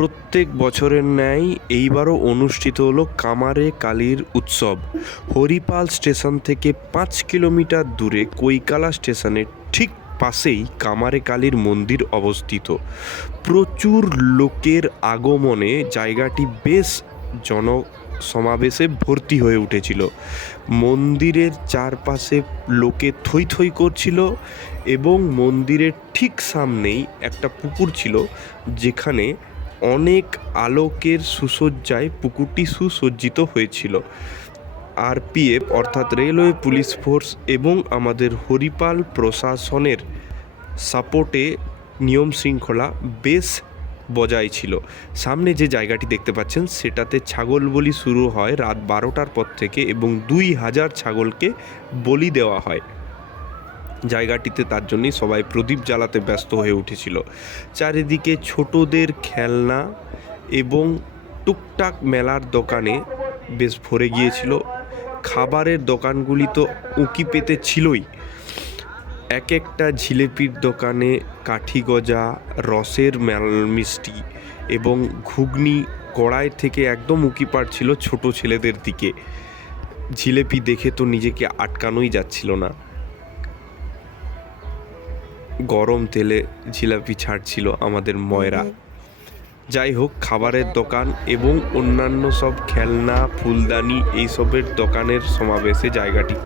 প্রত্যেক বছরের ন্যায় এইবারও অনুষ্ঠিত হলো কামারে কালীর উৎসব। হরিপাল স্টেশন থেকে 5 কিলোমিটার দূরে কৈকালা স্টেশনের ঠিক পাশেই কামারে কালীর মন্দির অবস্থিত। প্রচুর লোকের আগমনে জায়গাটি বেশ জনসমাবেশে ভর্তি হয়ে উঠেছিল। মন্দিরের চারপাশে লোকে থই থই করছিল এবং মন্দিরের ঠিক সামনেই একটা পুকুর ছিল, যেখানে অনেক আলোকের সুসজ্জায় পুকুরটি সুসজ্জিত হয়েছিল। আরপিএফ অর্থাৎ রেলওয়ে পুলিশ ফোর্স এবং আমাদের হরিপাল প্রশাসনের সাপোর্টে নিয়ম শৃঙ্খলা বেশ বজায় ছিল। সামনে যে জায়গাটি দেখতে পাচ্ছেন সেটাতে ছাগল বলি শুরু হয় রাত 12টার পর থেকে এবং 2000 ছাগলকে বলি দেওয়া হয় জায়গাটিতে। তার জন্যই সবাই প্রদীপ জ্বালাতে ব্যস্ত হয়ে উঠেছিল। চারিদিকে ছোটদের খেলনা এবং টুকটাক মেলার দোকানে বেশ ভরে গিয়েছিল। খাবারের দোকানগুলি তো উঁকি পেতে ছিলই। এক একটা জিলেপির দোকানে কাঠি গজা, রসের মিষ্টি এবং ঘুগনি কড়াই থেকে একদম উঁকি পাড়ছিল ছোট ছেলেদের দিকে। জিলেপি দেখে তো নিজেকে আটকানোই যাচ্ছিল না। গরম তেলে জিলাপি ছাড়ছিল আমাদের ময়রা। যাই হোক, খাবারের দোকান এবং অন্যান্য সব খেলনা, ফুলদানি এইসবের দোকানের সমাবেশে জায়গাটি